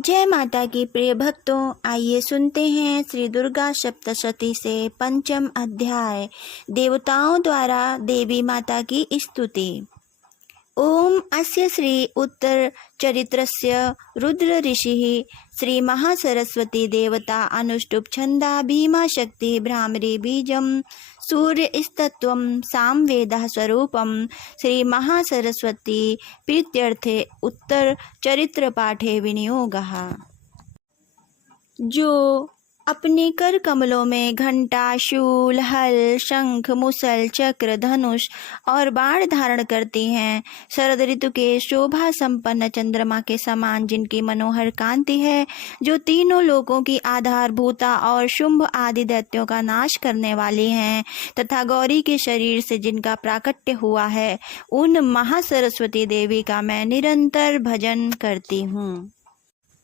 जय माता की प्रिय भक्तों, आइए सुनते हैं श्री दुर्गा सप्तशती से पंचम अध्याय, देवताओं द्वारा देवी माता की स्तुति। ओम अस्य श्री उत्तर चरित्रस्य रुद्र ऋषिः श्री महासरस्वती देवता अनुष्टुप छंदा भीमा शक्ति भ्रामरी बीजम सूर्यस्तत्वं सामवेदः स्वरूपम श्री महासरस्वती प्रीत्यर्थे उत्तर चरित्र पाठे विनियोगः। जो अपने कर कमलों में घंटा, शूल, हल, शंख, मुसल, चक्र, धनुष और बाण धारण करती हैं, शरद ऋतु के शोभा संपन्न चंद्रमा के समान जिनकी मनोहर कांति है, जो तीनों लोकों की आधारभूता और शुंभ आदि दैत्यों का नाश करने वाली हैं, तथा गौरी के शरीर से जिनका प्राकट्य हुआ है, उन महासरस्वती देवी का मैं निरंतर भजन करती हूँ।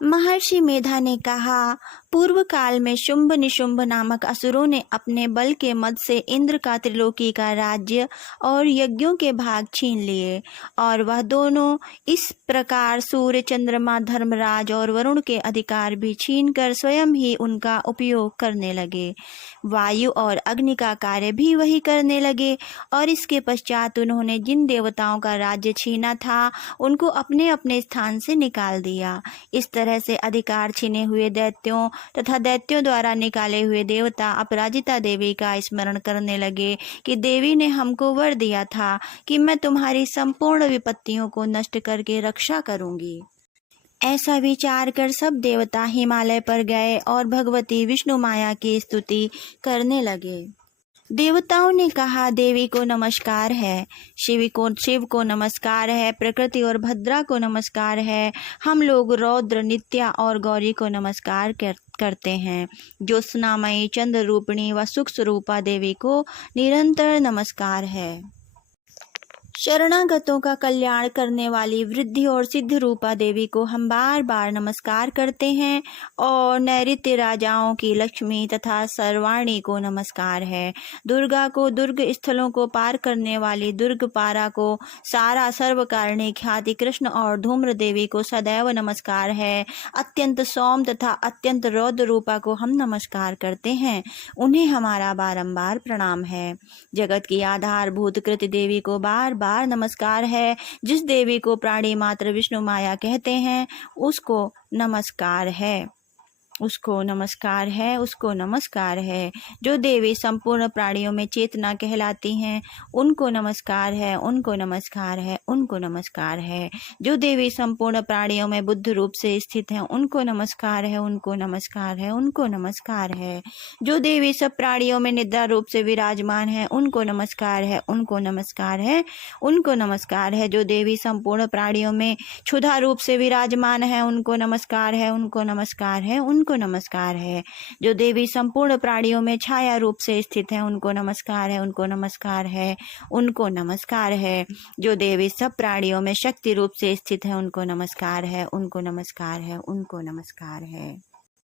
महर्षि मेधा ने कहा, पूर्व काल में शुंभ निशुंभ नामक असुरों ने अपने बल के मद से इंद्र का त्रिलोकी का राज्य और यज्ञों के भाग छीन लिए, और वह दोनों इस प्रकार सूर्य, चंद्रमा, धर्मराज और वरुण के अधिकार भी छीनकर स्वयं ही उनका उपयोग करने लगे। वायु और अग्नि का कार्य भी वही करने लगे, और इसके पश्चात उन्होंने जिन देवताओं का राज्य छीना था उनको अपने अपने स्थान से निकाल दिया। इस तरह से अधिकार छीने हुए दैत्यों तथा दैत्यों द्वारा निकाले हुए देवता अपराजिता देवी का स्मरण करने लगे कि देवी ने हमको वर दिया था कि मैं तुम्हारी संपूर्ण विपत्तियों को नष्ट करके रक्षा करूंगी। ऐसा विचार कर सब देवता हिमालय पर गए और भगवती विष्णु माया की स्तुति करने लगे। देवताओं ने कहा, देवी को नमस्कार है, शिव को नमस्कार है, प्रकृति और भद्रा को नमस्कार है, हम लोग रौद्र, नित्या और गौरी को नमस्कार करते हैं। ज्योत्सनामयी, चंद्र रूपिणी व सुख स्वरूपा देवी को निरंतर नमस्कार है। शरणागतों का कल्याण करने वाली वृद्धि और सिद्ध रूपा देवी को हम बार बार नमस्कार करते हैं, और नैऋत्य राजाओं की लक्ष्मी तथा सर्वाणी को नमस्कार है। दुर्गा को, दुर्ग स्थलों को पार करने वाली दुर्ग पारा को, सारा सर्वकारिणी ख्याति कृष्ण और धूम्र देवी को सदैव नमस्कार है। अत्यंत सौम तथा अत्यंत रौद्र रूपा को हम नमस्कार करते हैं, उन्हें हमारा बारंबार प्रणाम है। जगत की आधारभूत कृत देवी को बार बार नमस्कार है। जिस देवी को प्राणी मात्र विष्णु माया कहते हैं उसको नमस्कार है, उसको नमस्कार है, उसको नमस्कार है। जो देवी संपूर्ण प्राणियों में चेतना कहलाती हैं उनको नमस्कार है, उनको नमस्कार है, उनको नमस्कार है। जो देवी संपूर्ण प्राणियों में बुद्ध रूप से स्थित हैं उनको नमस्कार है, उनको नमस्कार है, उनको नमस्कार है। जो देवी सब प्राणियों में निद्रा रूप से विराजमान है उनको नमस्कार है, उनको नमस्कार है, उनको नमस्कार है। जो देवी संपूर्ण प्राणियों में क्षुधा रूप से विराजमान है उनको नमस्कार है, उनको नमस्कार है, उनको नमस्कार है। जो देवी संपूर्ण प्राणियों में छाया रूप से स्थित है उनको नमस्कार है, उनको नमस्कार है, उनको नमस्कार है। जो देवी सब प्राणियों में शक्ति रूप से स्थित है उनको नमस्कार है, उनको नमस्कार है, उनको नमस्कार है।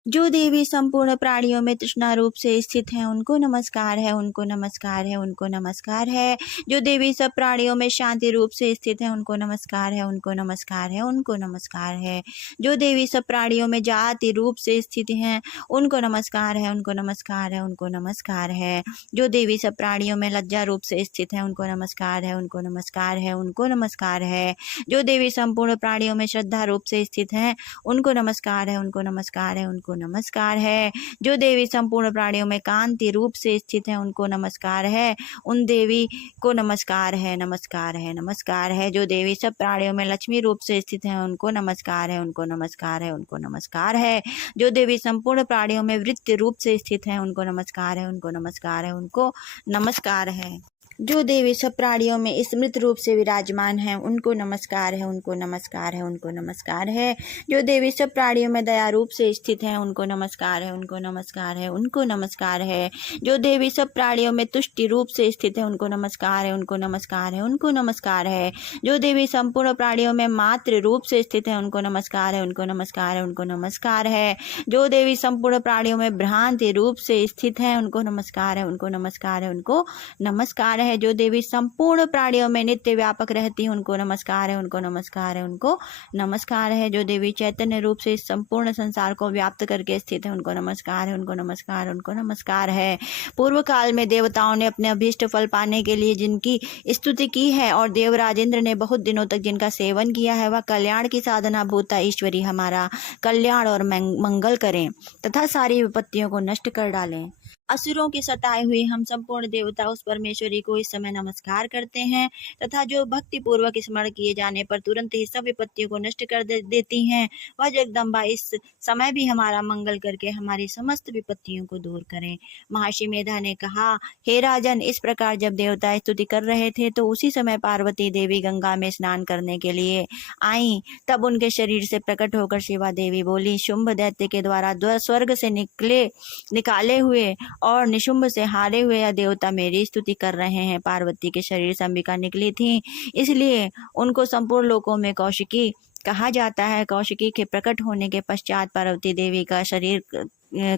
जो देवी संपूर्ण प्राणियों में तृष्णा रूप से स्थित हैं उनको नमस्कार है, उनको नमस्कार है, उनको नमस्कार है। जो देवी सब प्राणियों में शांति रूप से स्थित हैं उनको नमस्कार है, उनको नमस्कार है, उनको नमस्कार है। जो देवी सब प्राणियों में जाति रूप से स्थित हैं उनको नमस्कार है, उनको नमस्कार है, उनको नमस्कार है। जो देवी सब प्राणियों में लज्जा रूप से स्थित हैं उनको नमस्कार है, उनको नमस्कार है, उनको नमस्कार है। जो देवी संपूर्ण प्राणियों में श्रद्धा रूप से स्थित हैं उनको नमस्कार है, उनको नमस्कार है, उनको नमस्कार है। जो देवी संपूर्ण प्राणियों में कांति रूप से स्थित है उनको नमस्कार है, उन देवी को नमस्कार है, नमस्कार है, नमस्कार है। जो देवी सब प्राणियों में लक्ष्मी रूप से स्थित है उनको नमस्कार है, उनको नमस्कार है, उनको नमस्कार है। जो देवी संपूर्ण प्राणियों में वृत्ति रूप से स्थित है उनको नमस्कार है, उनको नमस्कार है, उनको नमस्कार है। जो देवी सब प्राणियों में स्मृत रूप से विराजमान हैं उनको नमस्कार है, उनको नमस्कार है, उनको नमस्कार है। जो देवी सब प्राणियों में दया रूप से स्थित हैं उनको नमस्कार है, उनको नमस्कार है, उनको नमस्कार है। जो देवी सब प्राणियों में तुष्टि रूप से स्थित है उनको नमस्कार है, उनको नमस्कार है, उनको नमस्कार है। जो देवी संपूर्ण प्राणियों में मातृ रूप से स्थित है उनको नमस्कार है, उनको नमस्कार है, उनको नमस्कार है। जो देवी संपूर्ण प्राणियों में भ्रांति रूप से स्थित है उनको नमस्कार है, उनको नमस्कार है, उनको नमस्कार है। जो देवी संपूर्ण प्राणियों में नित्य व्यापक रहती है उनको नमस्कार है, उनको नमस्कार है, उनको नमस्कार है। जो देवी चैतन्य रूप से इस संपूर्ण संसार को व्याप्त करके स्थित है उनको नमस्कार है, उनको नमस्कार, उनको नमस्कार है। पूर्व काल में देवताओं ने अपने अभीष्ट फल पाने के लिए जिनकी स्तुति की है और देवराजेंद्र ने बहुत दिनों तक जिनका सेवन किया है, वह कल्याण की साधना भूता ईश्वरी हमारा कल्याण और मंगल करें तथा सारी विपत्तियों को नष्ट कर डालें। असुरों के सताए हुए हम संपूर्ण देवता उस परमेश्वरी को इस समय नमस्कार करते हैं तथा जो भक्ति पूर्वक स्मरण किए जाने पर तुरंत ही सब विपत्तियों को नष्ट कर देती हैं, वह जगदम्बा इस समय भी हमारा मंगल करके हमारी समस्त विपत्तियों को दूर करें। महर्षि मेधा ने कहा, हे राजन, इस प्रकार जब देवता स्तुति कर रहे थे तो उसी समय पार्वती देवी गंगा में स्नान करने के लिए आई। तब उनके शरीर से प्रकट होकर शिवा देवी बोली, शुंभ दैत्य के द्वारा स्वर्ग से निकाले हुए और निशुंभ से हारे हुए यह देवता मेरी स्तुति कर रहे हैं। पार्वती के शरीर से अंबिका निकली थी, इसलिए उनको संपूर्ण लोकों में कौशिकी कहा जाता है। कौशिकी के प्रकट होने के पश्चात पार्वती देवी का शरीर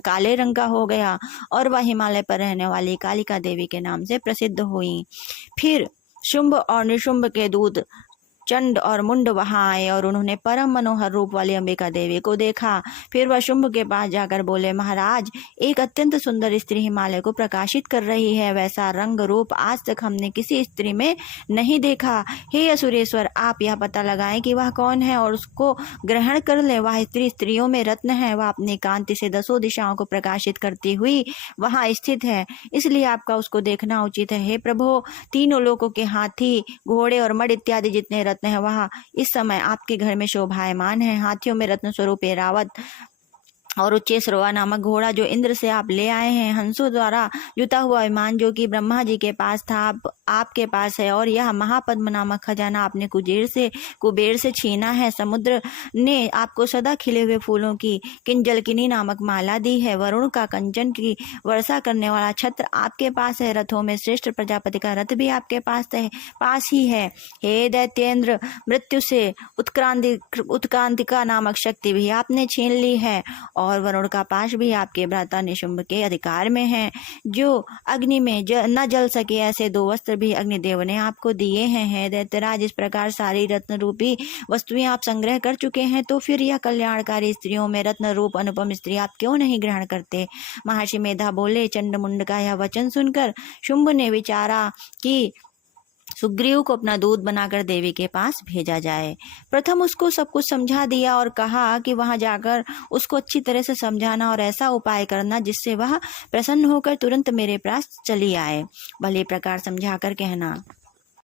काले रंग का हो गया और वह हिमालय पर रहने वाली कालिका देवी के नाम से प्रसिद्ध हुई। फिर शुंभ और निशुंभ के दूत चंड और मुंड वहां आए और उन्होंने परम मनोहर रूप वाली अंबिका देवी को देखा। फिर वह शुंभ के पास जाकर बोले, महाराज, एक अत्यंत सुंदर स्त्री हिमालय को प्रकाशित कर रही है। वैसा रंग रूप आज तक हमने किसी स्त्री में नहीं देखा। हे असुरेश्वर, आप यह पता लगाएं कि वह कौन है और उसको ग्रहण कर ले। वह स्त्री स्त्रियों में रत्न है, वह अपनी कांति से 10 दिशाओं को प्रकाशित करती हुई वहां स्थित है, इसलिए आपका उसको देखना उचित है। हे प्रभु, तीनों लोकों के हाथी, घोड़े और मड इत्यादि जितने रत्न है वह इस समय आपके घर में शोभायमान है। हाथियों में रत्न स्वरूप ऐरावत और उच्चैश्रवा नामक घोड़ा जो इंद्र से आप ले आए हैं, हंसों द्वारा जुता हुआ विमान जो कि ब्रह्मा जी के पास था आपके पास है, और यह महापद्म नामक खजाना आपने कुबेर से छीना है। समुद्र ने आपको सदा खिले हुए फूलों की किंजलकिनी नामक माला दी है। वरुण का कंचन की वर्षा करने वाला छत्र आपके पास है। रथों में श्रेष्ठ प्रजापति का रथ भी आपके पास ही है। हे दैत्येंद्र, मृत्यु से उत्क्रांतिका नामक शक्ति भी आपने छीन ली है और वरुण का पाश भी आपके भ्राता निशुंभ के अधिकार में है। जो अग्नि में न जल सके ऐसे 2 वस्त्र भी अग्निदेव ने आपको दिए हैं। हे दैत्यराज, इस प्रकार सारी रत्न रूपी वस्तुएं आप संग्रह कर चुके हैं, तो फिर यह कल्याणकारी स्त्रियों में रत्न रूप अनुपम स्त्री आप क्यों नहीं ग्रहण करते? महर्षि मेधा बोले, चंडमुंड का यह वचन सुनकर शुंभ ने विचारा कि सुग्रीव को अपना दूत बनाकर देवी के पास भेजा जाए। प्रथम उसको सब कुछ समझा दिया और कहा कि वहां जाकर उसको अच्छी तरह से समझाना और ऐसा उपाय करना जिससे वह प्रसन्न होकर तुरंत मेरे पास चली आए। भले प्रकार समझाकर कहना।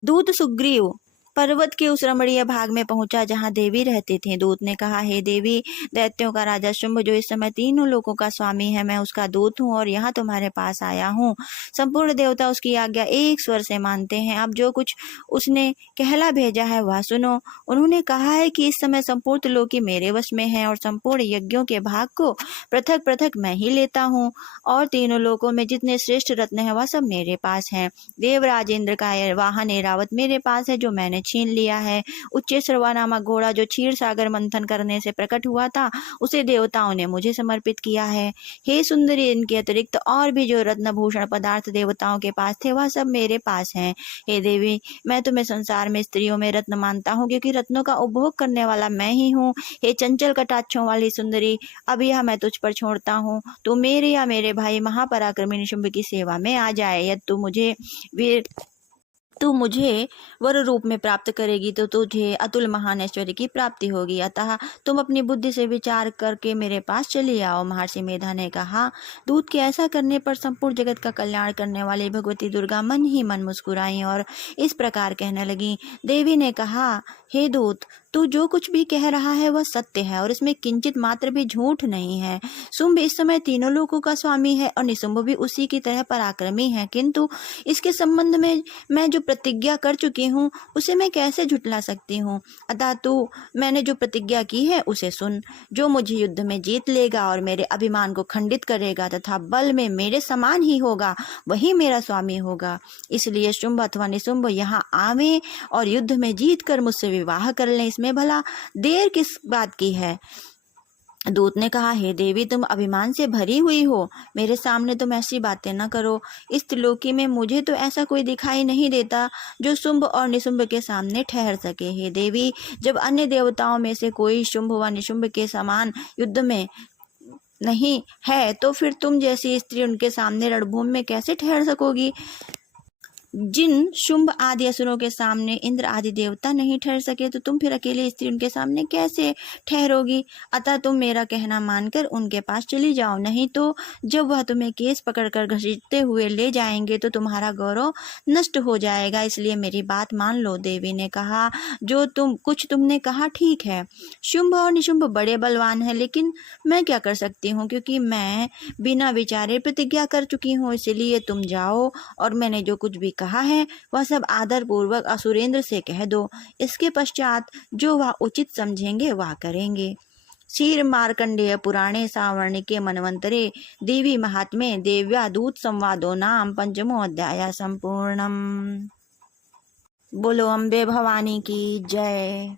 दूत सुग्रीव पर्वत के उस रमणीय भाग में पहुंचा जहां देवी रहती थी। दूत ने कहा, हे देवी, दैत्यों का राजा शुंभ जो इस समय तीनों लोकों का स्वामी है, मैं उसका दूत हूँ और यहाँ तुम्हारे पास आया हूँ। संपूर्ण देवता उसकी आज्ञा एक स्वर से मानते हैं। अब जो कुछ उसने कहला भेजा है वह सुनो। उन्होंने कहा है कि इस समय संपूर्ण लोकी मेरे वश में है और संपूर्ण यज्ञों के भाग को पृथक पृथक मैं ही लेता हूँ और तीनों लोकों में जितने श्रेष्ठ रत्न है वह सब मेरे पास है। देवराजेंद्र का वाहन ऐरावत मेरे पास है जो मैंने छीन लिया है। उच्चैश्रवा नामक घोड़ा जो क्षीर सागर मंथन करने से प्रकट हुआ था उसे देवताओं ने मुझे समर्पित किया है। हे सुंदरी, इनके अतिरिक्त और भी जो रत्न भूषण पदार्थ देवताओं के पास थे वह सब मेरे पास हैं। हे देवी, मैं तुम्हें संसार में स्त्रियों में रत्न मानता हूँ क्योंकि रत्नों का उपभोग करने वाला मैं ही हूँ। हे चंचल कटाक्षों वाली सुंदरी, अब यह मैं तुझ पर छोड़ता हूँ। तू मेरे या मेरे भाई महापराक्रमी निशुंभ की सेवा में आ जाए। यदि तू मुझे वर रूप में प्राप्त करेगी तो तुझे अतुल महान ऐश्वर्य की प्राप्ति होगी। अतः तुम अपनी बुद्धि से विचार करके मेरे पास चली आओ। महर्षि मेधा ने कहा, दूत के ऐसा करने पर संपूर्ण जगत का कल्याण करने वाली भगवती दुर्गा मन ही मन मुस्कुराई और इस प्रकार कहने लगी। देवी ने कहा, हे दूत, तू जो कुछ भी कह रहा है वह सत्य है और इसमें किंचित मात्र भी झूठ नहीं है। शुंभ इस समय तीनों लोकों का स्वामी है और निशुंभ भी उसी की तरह पराक्रमी है, किंतु इसके संबंध में मैं जो प्रतिज्ञा कर चुकी हूँ उसे मैं कैसे झुटला सकती हूँ। अतः तू मैंने जो प्रतिज्ञा की है उसे सुन। जो मुझे युद्ध में जीत लेगा और मेरे अभिमान को खंडित करेगा तथा बल में मेरे समान ही होगा वही मेरा स्वामी होगा। इसलिए शुंभ अथवा निशुंभ यहाँ आवे और युद्ध में जीत कर मुझसे विवाह कर लें। इसमें भला देर किस बात की है? दूत ने कहा, हे देवी, तुम अभिमान से भरी हुई हो, मेरे सामने तुम ऐसी बातें न करो। इस त्रिलोकी में मुझे तो ऐसा कोई दिखाई नहीं देता जो शुंभ और निशुंभ के सामने ठहर सके। हे देवी, जब अन्य देवताओं में से कोई शुंभ व निशुंभ के समान युद्ध में नहीं है, तो फिर तुम जैसी स्त्री उनके सामने रणभूमि में कैसे ठहर सकोगी? जिन शुंभ आदि असुरों के सामने इंद्र आदि देवता नहीं ठहर सके, तो तुम फिर अकेली स्त्री उनके सामने कैसे ठहरोगी? अतः तुम मेरा कहना मानकर उनके पास चली जाओ, नहीं तो जब वह तुम्हें केस पकड़कर घसीटते हुए ले जाएंगे तो तुम्हारा गौरव नष्ट हो जाएगा। इसलिए मेरी बात मान लो। देवी ने कहा, जो तुमने कहा ठीक है। शुंभ और निशुंभ बड़े बलवान हैं, लेकिन मैं क्या कर सकती हूँ, क्योंकि मैं बिना विचारे प्रतिज्ञा कर चुकी हूँ। इसलिए तुम जाओ और मैंने जो कुछ भी कहा है वह सब आदर पूर्वक असुरेंद्र से कह दो। इसके पश्चात जो वह उचित समझेंगे वह करेंगे। श्री मार्कंडेय पुराणे सावर्णिके मनवंतरे देवी महात्म्ये देव्या दूत संवादो नाम पंचमो अध्याय संपूर्णम। बोलो अम्बे भवानी की जय।